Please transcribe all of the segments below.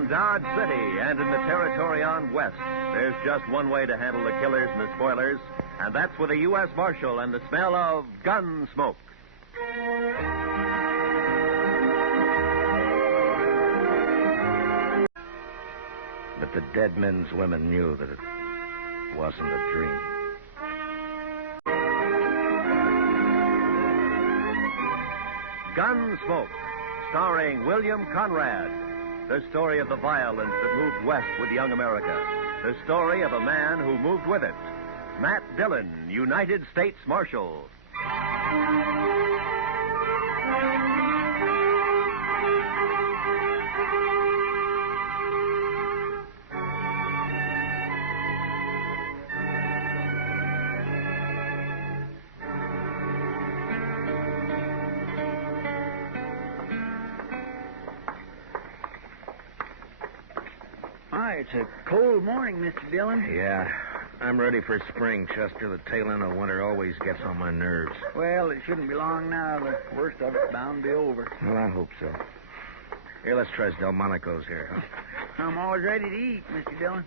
around Dodge City and in the territory on West, there's just one way to handle the killers and the spoilers, and that's with a U.S. Marshal and the smell of Gunsmoke. But the dead men's women knew that it wasn't a dream. Gunsmoke, starring William Conrad. The story of the violence that moved west with young America. The story of a man who moved with it. Matt Dillon, United States Marshal. It's a cold morning, Mr. Dillon. Yeah, I'm ready for spring, Chester. The tail end of winter always gets on my nerves. Well, it shouldn't be long now. The worst of it's bound to be over. Well, I hope so. Here, let's try Delmonico's here, huh? I'm always ready to eat, Mr. Dillon.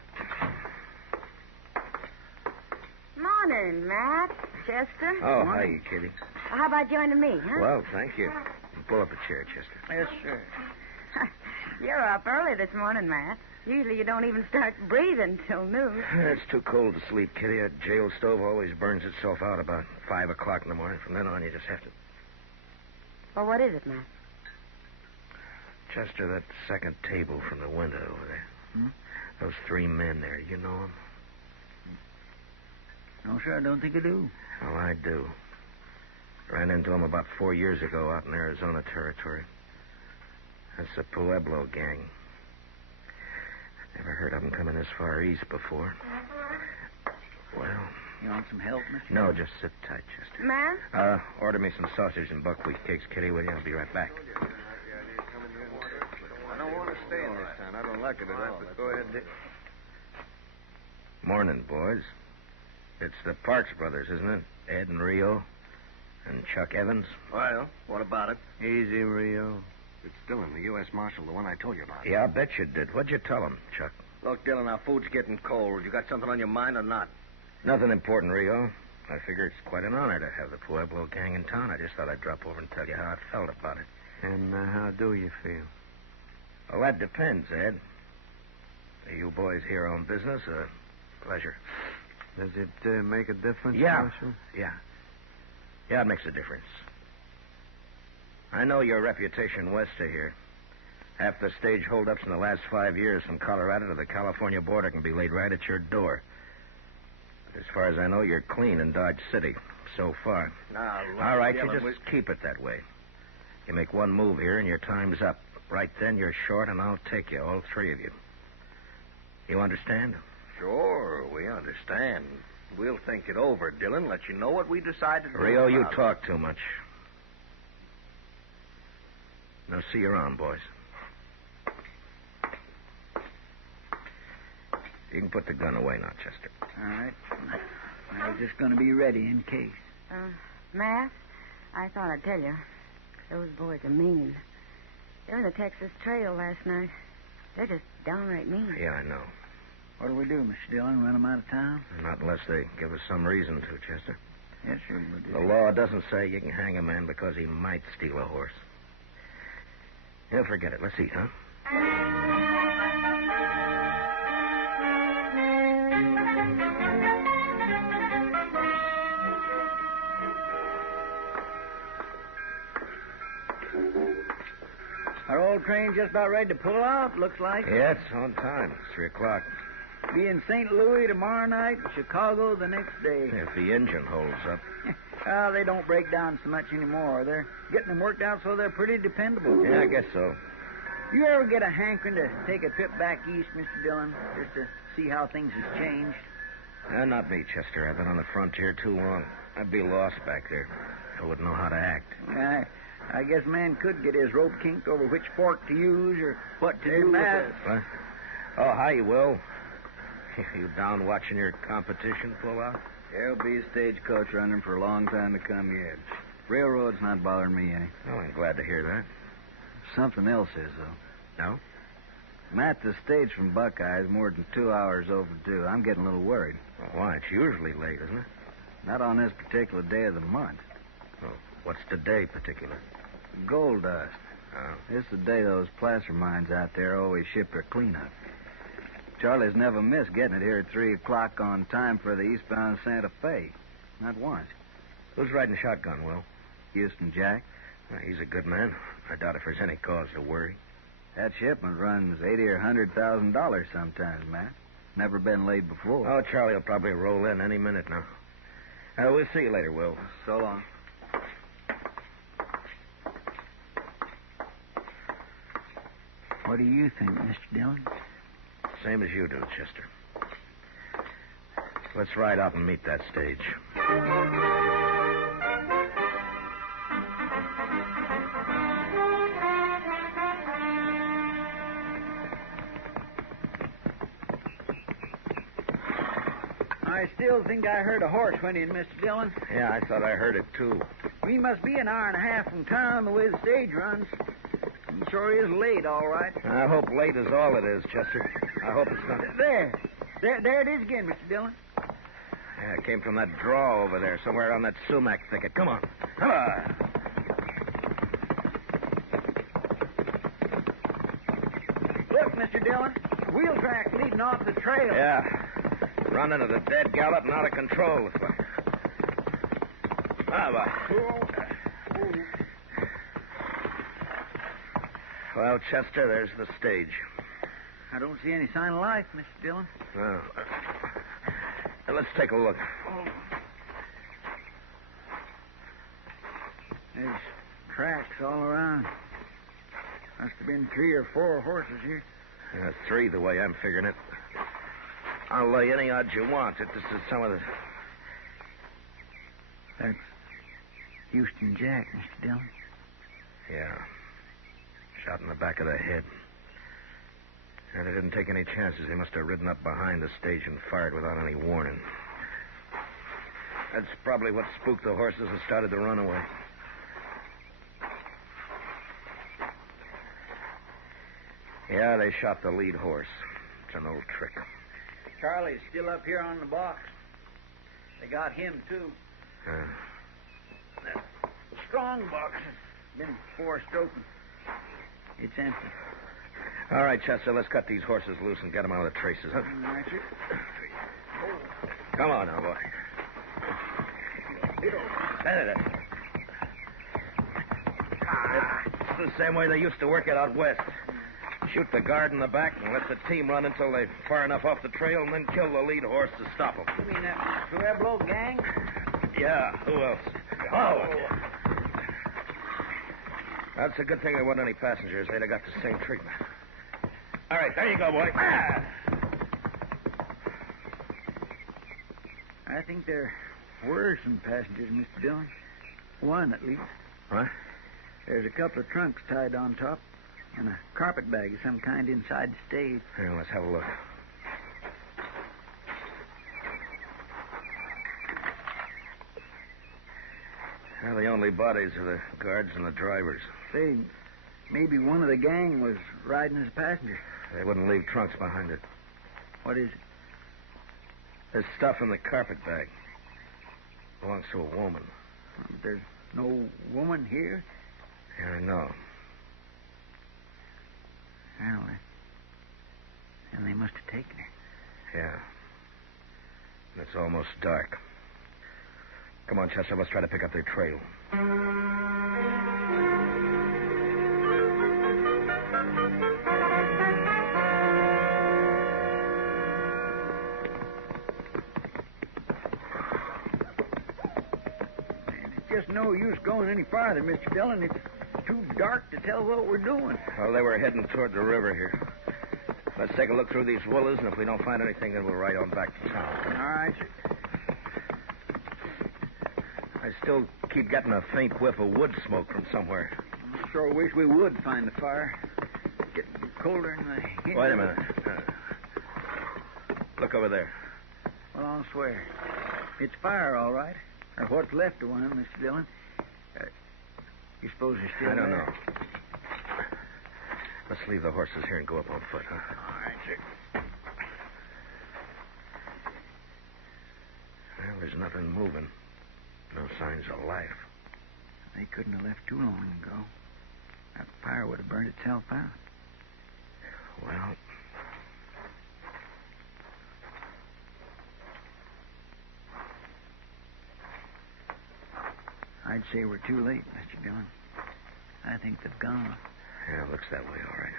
Morning, Matt. Chester. Oh, hi, Kitty. How about joining me, huh? Well, thank you. Pull up a chair, Chester. Yes, sir. You're up early this morning, Matt. Usually you don't even start breathing till noon. It's too cold to sleep, Kitty. A jail stove always burns itself out about 5 o'clock in the morning. From then on, you just have to... Well, what is it, Matt? Chester, that second table from the window over there. Hmm? Those 3 men there, you know them? No, sir, I don't think I do. Oh, I do. Ran into them about 4 years ago out in Arizona territory. That's the Pueblo gang. Never heard of them coming this far east before. Well... You want some help, Mr. No, just sit tight, Chester. Matt? Order me some sausage and buckwheat cakes, Kitty, will you? I'll be right back. I don't want to stay in this town. I don't like it at all. But go ahead, Dick. Morning, boys. It's the Parks brothers, isn't it? Ed and Rio and Chuck Evans. Well, what about it? Easy, Rio. It's Dillon, the U.S. Marshal, the one I told you about. Yeah, I bet you did. What'd you tell him, Chuck? Look, Dillon, our food's getting cold. You got something on your mind or not? Nothing important, Rio. I figure it's quite an honor to have the Pueblo gang in town. I just thought I'd drop over and tell you how I felt about it. And how do you feel? Well, that depends, Ed. Are you boys here on business or pleasure? Does it make a difference, Yeah. Marshal? Yeah, it makes a difference. I know your reputation west of here. Half the stage holdups in the last 5 years from Colorado to the California border can be laid right at your door. But as far as I know, you're clean in Dodge City so far. Now, all right, you just keep it that way. You make one move here and your time's up. Right then, you're short and I'll take you, all 3 of you. You understand? Sure, we understand. We'll think it over, Dillon. Let you know what we decided to do. Rio, you talk too much. Now, see you around, boys. You can put the gun away now, Chester. All right. I was just going to be ready in case. Matt, I thought I'd tell you. Those boys are mean. They were in the Texas Trail last night. They're just downright mean. Yeah, I know. What do we do, Mr. Dillon? Run them out of town? Not unless they give us some reason to, Chester. Yes, sir, we do. The law doesn't say you can hang a man because he might steal a horse. Yeah, forget it. Let's eat, huh? Our old train's just about ready to pull out, looks like. Yeah, it's on time. It's 3 o'clock. Be in St. Louis tomorrow night, Chicago the next day. If the engine holds up. They don't break down so much anymore. They're getting them worked out so they're pretty dependable. Yeah, I guess so. You ever get a hankering to take a trip back east, Mr. Dillon, just to see how things have changed? Not me, Chester. I've been on the frontier too long. I'd be lost back there. I wouldn't know how to act. I guess a man could get his rope kinked over which fork to use or what to do. What? Oh, hi, Will. You down watching your competition pull out? There'll be a stagecoach running for a long time to come yet. Railroad's not bothering me any. Oh, I'm glad to hear that. Something else is, though. No? Matt, the stage from Buckeye is more than 2 hours overdue. I'm getting a little worried. Well, why? It's usually late, isn't it? Not on this particular day of the month. Well, what's the day particular? Gold dust. Oh. This is the day those placer mines out there always ship their cleanup. Charlie's never missed getting it here at 3 o'clock on time for the eastbound Santa Fe. Not once. Who's riding shotgun, Will? Houston Jack. Well, he's a good man. I doubt if there's any cause to worry. That shipment runs $80,000 or $100,000 sometimes, Matt. Never been laid before. Oh, Charlie will probably roll in any minute now. We'll see you later, Will. So long. What do you think, Mr. Dillon? Same as you do, Chester. Let's ride out and meet that stage. I still think I heard a horse went in, Mr. Dillon. Yeah, I thought I heard it, too. We must be an hour and a half from town the way the stage runs. It sure is late, all right. I hope late is all it is, Chester. I hope it's not. There it is again, Mr. Dillon. Yeah, it came from that draw over there, somewhere on that sumac thicket. Come on. Come on. Look, Mr. Dillon. Wheel track leading off the trail. Yeah. Running at a dead gallop and out of control. Well, Chester, there's the stage. I don't see any sign of life, Mr. Dillon. Well, let's take a look. There's tracks all around. Must have been 3 or 4 horses here. Yeah, 3 the way I'm figuring it. I'll lay any odds you want that this is some of the... That's Houston Jack, Mr. Dillon. Yeah. Shot in the back of the head. And they didn't take any chances. They must have ridden up behind the stage and fired without any warning. That's probably what spooked the horses and started the runaway. Yeah, they shot the lead horse. It's an old trick. Charlie's still up here on the box. They got him, too. That strong box has been forced open. It's empty. All right, Chester, let's cut these horses loose and get them out of the traces, huh? All right, sir. Come on now, boy. There. It's the same way they used to work it out west. Shoot the guard in the back and let the team run until they're far enough off the trail and then kill the lead horse to stop them. You mean that Pueblo gang? Yeah, who else? Oh! That's a good thing there wasn't any passengers. They'd have got the same treatment. All right, there you go, boy. I think there were some passengers, Mr. Dillon. One, at least. What? There's a couple of trunks tied on top and a carpet bag of some kind inside the stage. Here, let's have a look. Well, the only bodies are the guards and the drivers. Say, maybe one of the gang was riding as a passenger. They wouldn't leave trunks behind it. What is it? There's stuff in the carpet bag. Belongs to a woman. There's no woman here? Yeah, I know. Well, then they must have taken her. Yeah. And it's almost dark. Come on, Chester, let's try to pick up their trail. Just no use going any farther, Mr. Dillon. It's too dark to tell what we're doing. Well, they were heading toward the river here. Let's take a look through these willows, and if we don't find anything, then we'll ride on back to town. All right, sir. I still keep getting a faint whiff of wood smoke from somewhere. I sure wish we would find the fire. It's getting colder in the... Wait a minute. Look over there. Well, I'll swear. It's fire, all right. Or what's left of one, Mr. Dillon. You suppose they're still I don't there? know. Let's leave the horses here and go up on foot, huh? All right, sir. Well, there's nothing moving. No signs of life. They couldn't have left too long ago. That fire would have burned itself out. Well, I'd say we're too late, Mr. Dillon. I think they've gone. yeah, it looks that way, all right.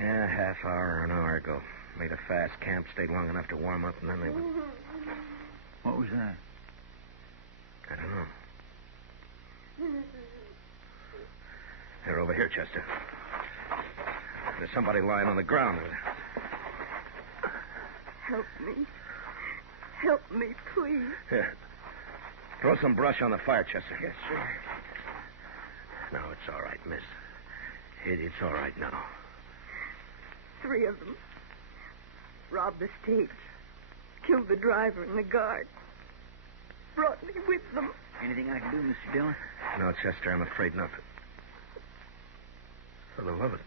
Yeah, half hour or an hour ago. Made a fast camp, stayed long enough to warm up, and then they went. What was that? I don't know. They're over here, Chester. There's somebody lying on the ground. Help me. Help me, please. Here. Throw some brush on the fire, Chester. Yes, sir. No, it's all right, miss. It's all right now. 3 of them. Robbed the stage. Killed the driver and the guard. Brought me with them. Anything I can do, Mr. Dillon? No, Chester, I'm afraid not. For the love of it.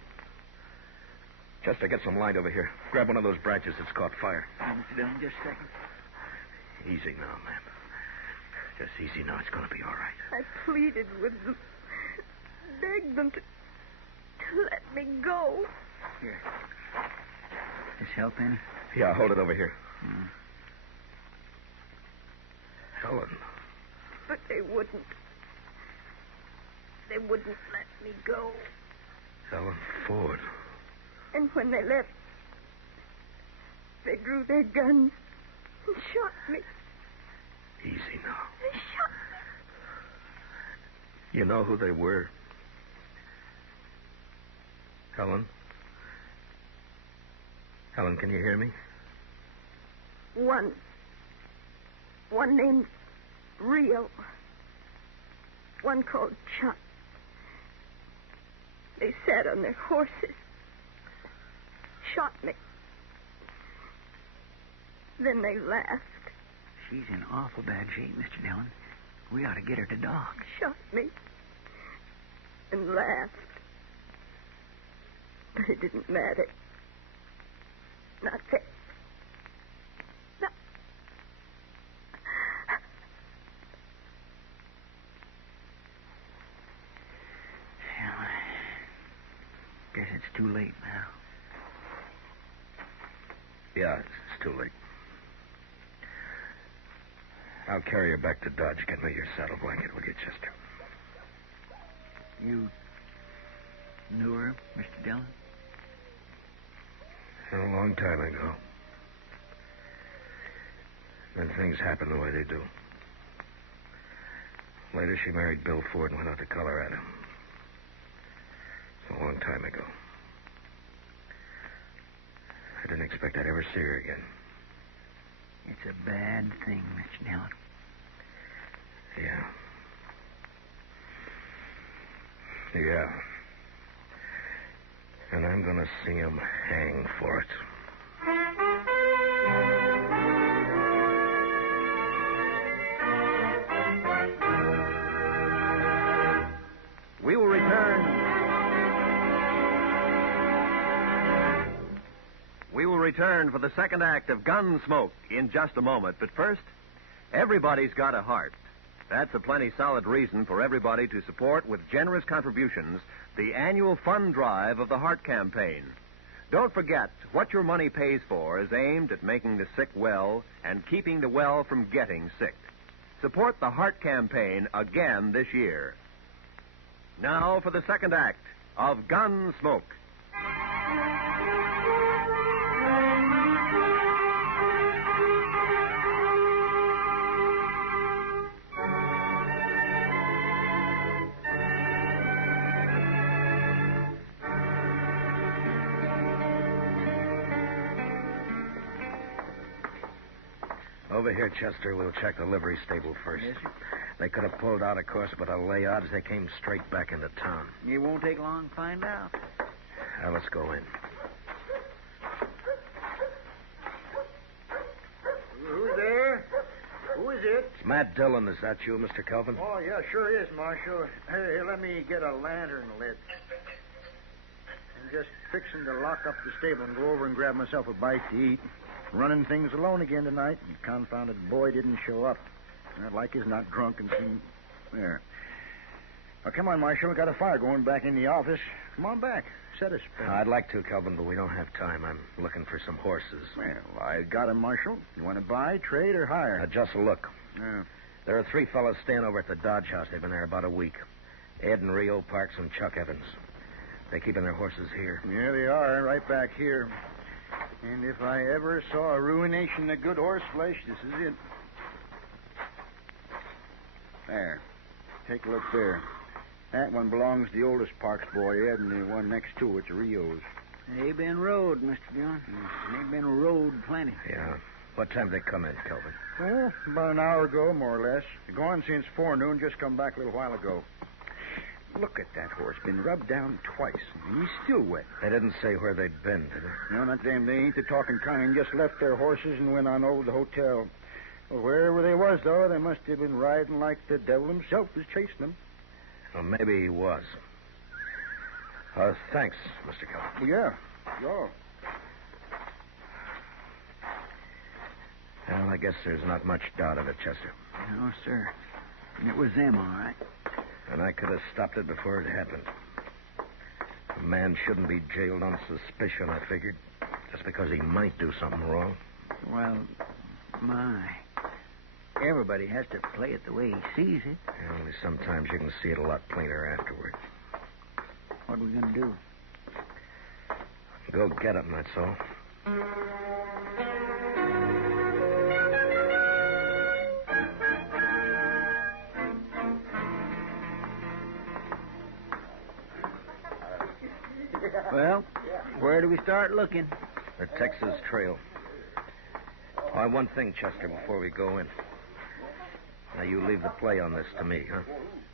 Chester, get some light over here. Grab one of those branches that's caught fire. Mr. Dillon, just a second. Easy now, ma'am. Just easy now. It's going to be all right. I pleaded with them. Begged them to let me go. Here. This help any? Yeah, hold it over here. Hmm. Helen. But they wouldn't. They wouldn't let me go. Helen Ford. And when they left, they drew their guns and shot me. Easy now. They shot me. You know who they were? Helen? Helen, can you hear me? One named Rio. One called Chuck. They sat on their horses. Shot me. Then they laughed. She's in awful bad shape, Mr. Dillon. We ought to get her to doc. Shot me. And laughed. But it didn't matter. Not that. No. Well, I guess it's too late now. Yeah, it's too late. I'll carry her back to Dodge. Get me your saddle blanket, will you, Chester? You knew her, Mr. Dillon? A long time ago. Then things happen the way they do. Later, she married Bill Ford and went out to Colorado. It's a long time ago. I didn't expect I'd ever see her again. It's a bad thing, Mr. Dillon. Yeah. Yeah. And I'm going to see him hang for it. We will return. We will return for the second act of Gunsmoke in just a moment. But first, everybody's got a heart. That's a plenty solid reason for everybody to support with generous contributions the annual fund drive of the Heart Campaign. Don't forget, what your money pays for is aimed at making the sick well and keeping the well from getting sick. Support the Heart Campaign again this year. Now for the second act of Gunsmoke. Over here, Chester. We'll check the livery stable first. Yes, sir. They could have pulled out, of course, but I'll lay odds they came straight back into town. It won't take long to find out. Now, let's go in. Who's there? Who is it? It's Matt Dillon. Is that you, Mr. Kelvin? Oh, yeah, sure is, Marshal. Hey, let me get a lantern lit. I'm just fixing to lock up the stable and go over and grab myself a bite to eat. Running things alone again tonight. And the confounded boy didn't show up. I'd like he's not drunk and seen... There. Now, come on, Marshal. We got a fire going back in the office. Come on back. Set us. I'd like to, Kelvin, but we don't have time. I'm looking for some horses. Well, I got 'em, Marshal. You want to buy, trade, or hire? Just look. Yeah. There are 3 fellows staying over at the Dodge House. They've been there about a week. Ed and Rio Parks and Chuck Evans. They keeping their horses here. Yeah, they are, right back here. And if I ever saw a ruination of good horse flesh, this is it. There. Take a look there. That one belongs to the oldest Parks boy, Ed, and the one next to it's Rio's. They been rode, Mr. Dillon. They been rode plenty. Yeah. What time did they come in, Kelvin? Well, about an hour ago, more or less. They're gone since forenoon, just come back a little while ago. Look at that horse. Been rubbed down twice. And he's still wet. They didn't say where they'd been, did they? No, not them. They ain't the talking kind. Just left their horses and went on over to the hotel. Well, wherever they was, though, they must have been riding like the devil himself was chasing them. Well, maybe he was. Thanks, Mr. Kelvin. Yeah. Sure. Well, I guess there's not much doubt of it, Chester. No, sir. It was them, all right. And I could have stopped it before it happened. A man shouldn't be jailed on suspicion, I figured, just because he might do something wrong. Well, my. Everybody has to play it the way he sees it. Only sometimes you can see it a lot plainer afterward. What are we going to do? Go get him, that's all. Well, where do we start looking? The Texas Trail. Oh, one thing, Chester, before we go in. Now, you leave the play on this to me, huh?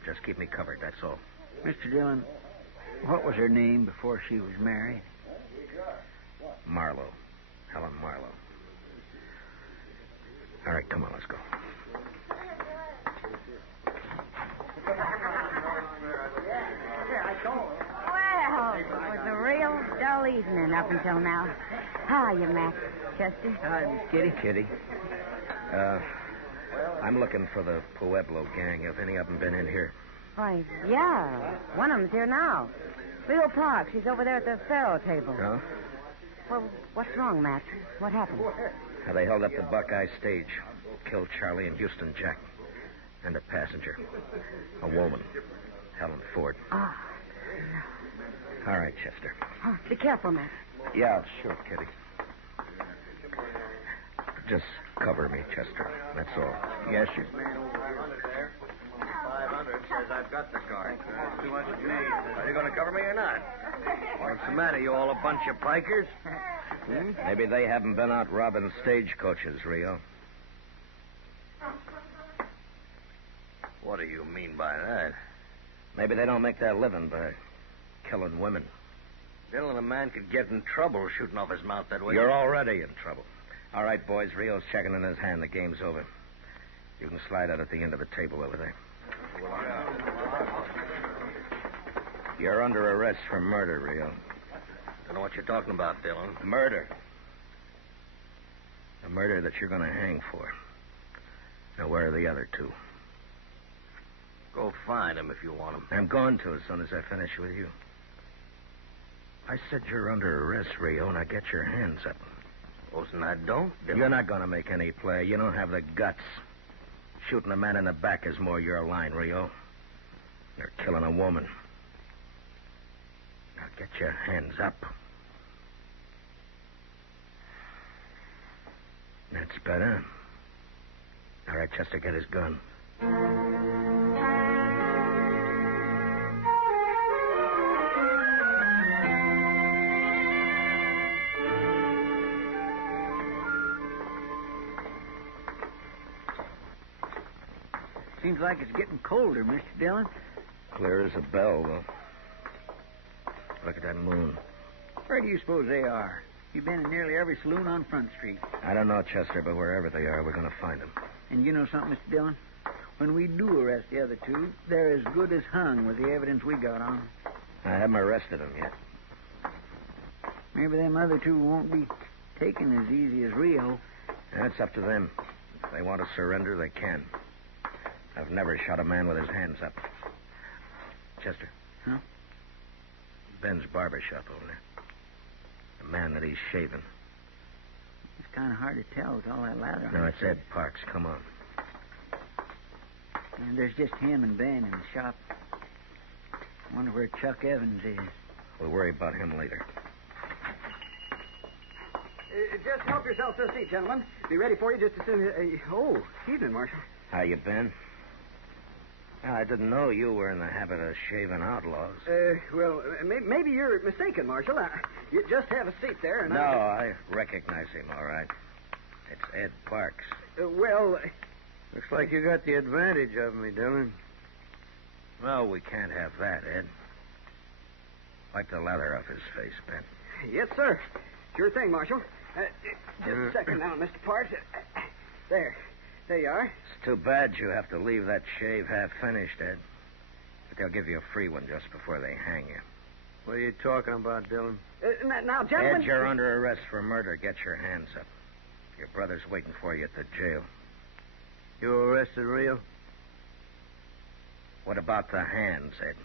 Just keep me covered, that's all. Mr. Dillon, what was her name before she was married? Marlowe. Helen Marlowe. All right, come on, let's go. Well, it was a real dull evening up until now. How are you, Matt? Chester? Hi, Miss Kitty. Kitty. I'm looking for the Pueblo gang. Have any of them been in here? Why, yeah. One of them's here now. Rio Park. She's over there at the faro table. Oh? Well, what's wrong, Matt? What happened? They held up the Buckeye stage. Killed Charlie and Houston Jack. And a passenger. A woman. Helen Ford. Ah. All right, Chester. Oh, be careful, Matt. Yeah, sure, Kitty. Just cover me, Chester. That's all. Yes, sir. 500 says I've got the card. That's too much for me. Are you going to cover me or not? What's the matter? You all a bunch of pikers? Maybe they haven't been out robbing stagecoaches, Rio. What do you mean by that? Maybe they don't make their living by killing women. Dillon, a man could get in trouble shooting off his mouth that way. You're already in trouble. All right, boys, Rio's checking in his hand. The game's over. You can slide out at the end of the table over there. You're under arrest for murder, Rio. Don't know what you're talking about, Dillon. Murder. A murder that you're going to hang for. Now, where are the other 2? Go find him if you want him. I'm going to as soon as I finish with you. I said you're under arrest, Rio, and I get your hands up. Supposing I don't, Dillon. You're not going to make any play. You don't have the guts. Shooting a man in the back is more your line, Rio. You're killing a woman. Now get your hands up. That's better. All right, Chester, get his gun. Seems like it's getting colder, Mr. Dillon. Clear as a bell, though. Look at that moon. Where do you suppose they are? You've been in nearly every saloon on Front Street. I don't know, Chester, but wherever they are, we're going to find them. And you know something, Mr. Dillon? When we do arrest the other two, they're as good as hung with the evidence we got on them. I haven't arrested them yet. Maybe them other two won't be taken as easy as Rio. That's up to them. If they want to surrender, they can. I've never shot a man with his hands up. Chester. Huh? Ben's barber shop over there. The man that he's shaving. It's kind of hard to tell with all that lather on. No, it's Ed Parks. Come on. And there's just him and Ben in the shop. I wonder where Chuck Evans is. We'll worry about him later. Just help yourself to a seat, gentlemen. Be ready for you just as soon as... oh, evening, Marshal. How you been? I didn't know you were in the habit of shaving outlaws. Well, maybe you're mistaken, Marshal. You just have a seat there, and No, I recognize him, all right. It's Ed Parks. well... Looks like you got the advantage of me, Dillon. Well, we can't have that, Ed. Wipe the lather off his face, Ben. Yes, sir. Sure thing, Marshal. Just a second now, Mr. Parks. There you are. It's too bad you have to leave that shave half finished, Ed. But they'll give you a free one just before they hang you. What are you talking about, Dillon? Now, gentlemen... Ed, you're under arrest for murder. Get your hands up. Your brother's waiting for you at the jail. You arrested Rio? What about the hands, Ed?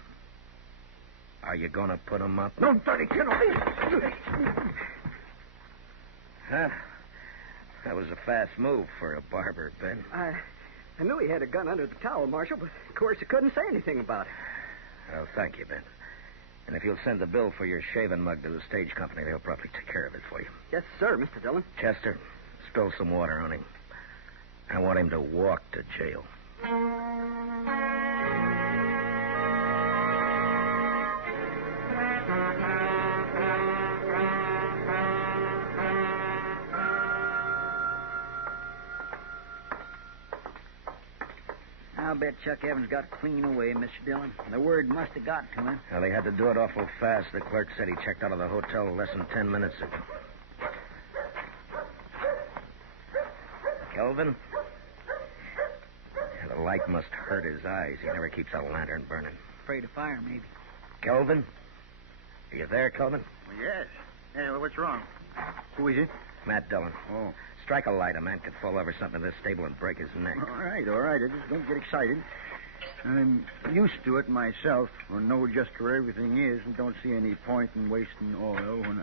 Are you going to put them up? No, dirty kid. Huh? That was a fast move for a barber, Ben. I knew he had a gun under the towel, Marshal, but of course I couldn't say anything about it. Well, thank you, Ben. And if you'll send the bill for your shaving mug to the stage company, they'll probably take care of it for you. Yes, sir, Mr. Dillon. Chester, spill some water on him. I want him to walk to jail. I'll bet Chuck Evans got clean away, Mr. Dillon. The word must have got to him. Well, he had to do it awful fast. The clerk said he checked out of the hotel less than 10 minutes ago. Kelvin? The light must hurt his eyes. He never keeps a lantern burning. Afraid of fire, maybe. Kelvin? Are you there, Kelvin? Yes. Hey, what's wrong? Who is it? Matt Dillon. Oh. Strike a light. A man could fall over something in this stable and break his neck. All right. I just don't get excited. I'm used to it myself. I know just where everything is and don't see any point in wasting oil when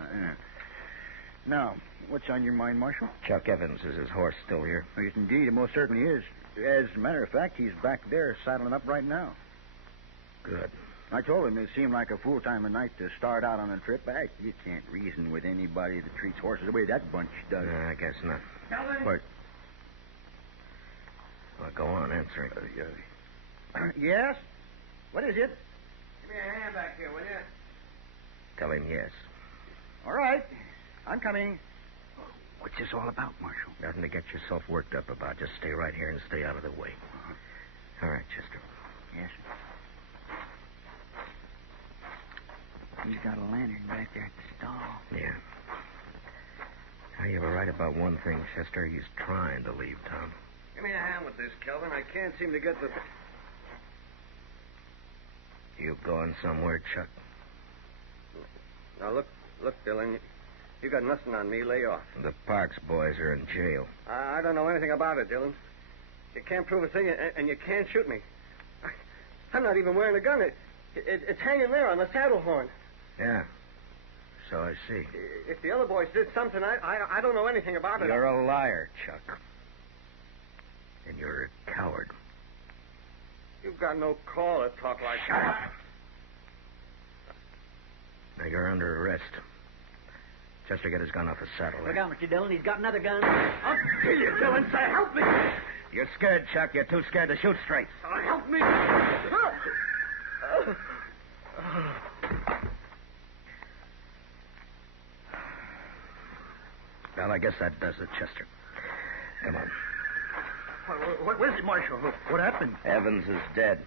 Now, what's on your mind, Marshal? Chuck Evans. Is his horse still here? Yes, indeed. It most certainly is. As a matter of fact, he's back there saddling up right now. Good. I told him it seemed like a fool time of night to start out on a trip. You can't reason with anybody that treats horses the way that bunch does. I guess not. Calvin? But... Well, go on, answer it. Yes? What is it? Give me a hand back here, will you? Tell him yes. All right. I'm coming. What's this all about, Marshal? Nothing to get yourself worked up about. Just stay right here and stay out of the way. All right, Chester. Yes, sir. He's got a lantern back there at the stall. Yeah. Now, you were right about one thing, Chester. He's trying to leave town. Give me a hand with this, Kelvin. I can't seem to get the... You going somewhere, Chuck? Now, look, Dillon. You got nothing on me. Lay off. The Parks boys are in jail. I don't know anything about it, Dillon. You can't prove a thing, and you can't shoot me. I'm not even wearing a gun. It's hanging there on the saddle horn. Yeah. So I see. If the other boys did something, I don't know anything about it. You're a liar, Chuck. And you're a coward. You've got no call to talk like Shut that. up. Now, you're under arrest. Chester, get his gun off his saddle. Look out, Mr. Dillon. He's got another gun. I'll kill you, Dillon. Say, help me. You're scared, Chuck. You're too scared to shoot straight. Help me. Well, I guess that does it, Chester. Come on. What is it, Marshal? What happened? Evans is dead.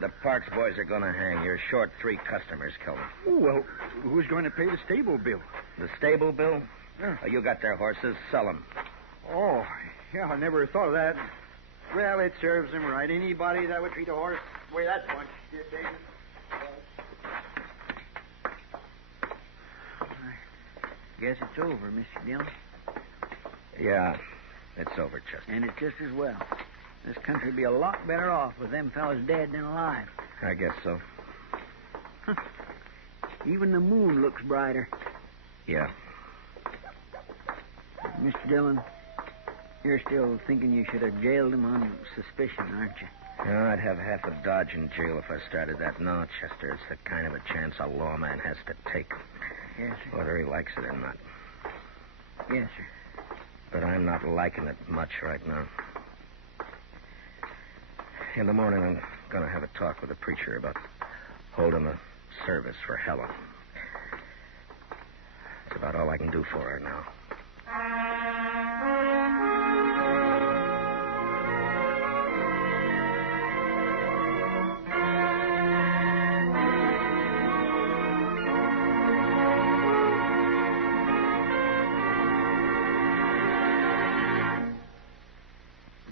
The Parks boys are going to hang. You're short 3 customers, Kelvin. Oh, well, who's going to pay the stable bill? The stable bill? Yeah. Oh, you got their horses. Sell them. Oh, yeah, I never thought of that. Well, it serves him right. Anybody that would treat a horse the way that bunch did, David. I guess it's over, Mr. Dillon. Yeah, it's over, Chester. And it's just as well. This country'd be a lot better off with them fellas dead than alive. I guess so. Huh. Even the moon looks brighter. Yeah. Mr. Dillon, you're still thinking you should have jailed him on suspicion, aren't you? No, I'd have half a Dodge in jail if I started that. No, Chester, it's the kind of a chance a lawman has to take. Yes, sir. Whether he likes it or not. Yes, sir. But I'm not liking it much right now. In the morning, I'm going to have a talk with the preacher about holding a service for Helen. That's about all I can do for her now.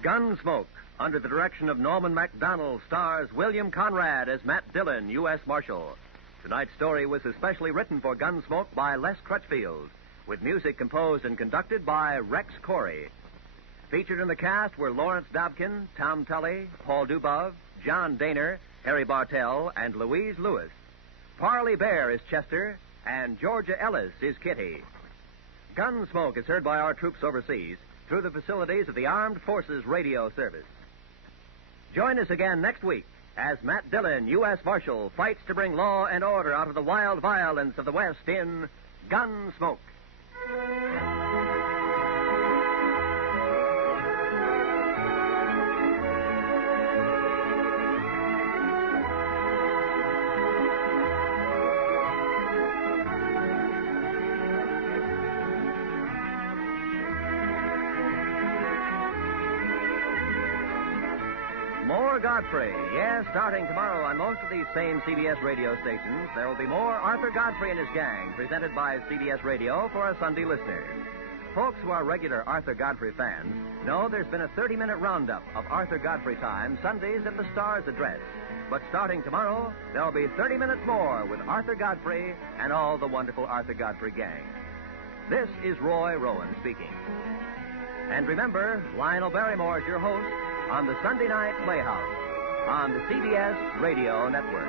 Gunsmoke, under the direction of Norman Macdonnell, stars William Conrad as Matt Dillon, U.S. Marshal. Tonight's story was especially written for Gunsmoke by Les Crutchfield, with music composed and conducted by Rex Corey. Featured in the cast were Lawrence Dobkin, Tom Tully, Paul Dubov, John Daner, Harry Bartell, and Louise Lewis. Parley Baer is Chester, and Georgia Ellis is Kitty. Gunsmoke is heard by our troops overseas through the facilities of the Armed Forces Radio Service. Join us again next week as Matt Dillon, U.S. Marshal, fights to bring law and order out of the wild violence of the West in Gunsmoke. More Godfrey. Yes, starting tomorrow on most of these same CBS radio stations, there will be more Arthur Godfrey and his gang, presented by CBS Radio for our Sunday listeners. Folks who are regular Arthur Godfrey fans know there's been a 30-minute roundup of Arthur Godfrey time Sundays at the Star's address. But starting tomorrow, there'll be 30 minutes more with Arthur Godfrey and all the wonderful Arthur Godfrey gang. This is Roy Rowan speaking. And remember, Lionel Barrymore's your host on the Sunday Night Playhouse on the CBS Radio Network.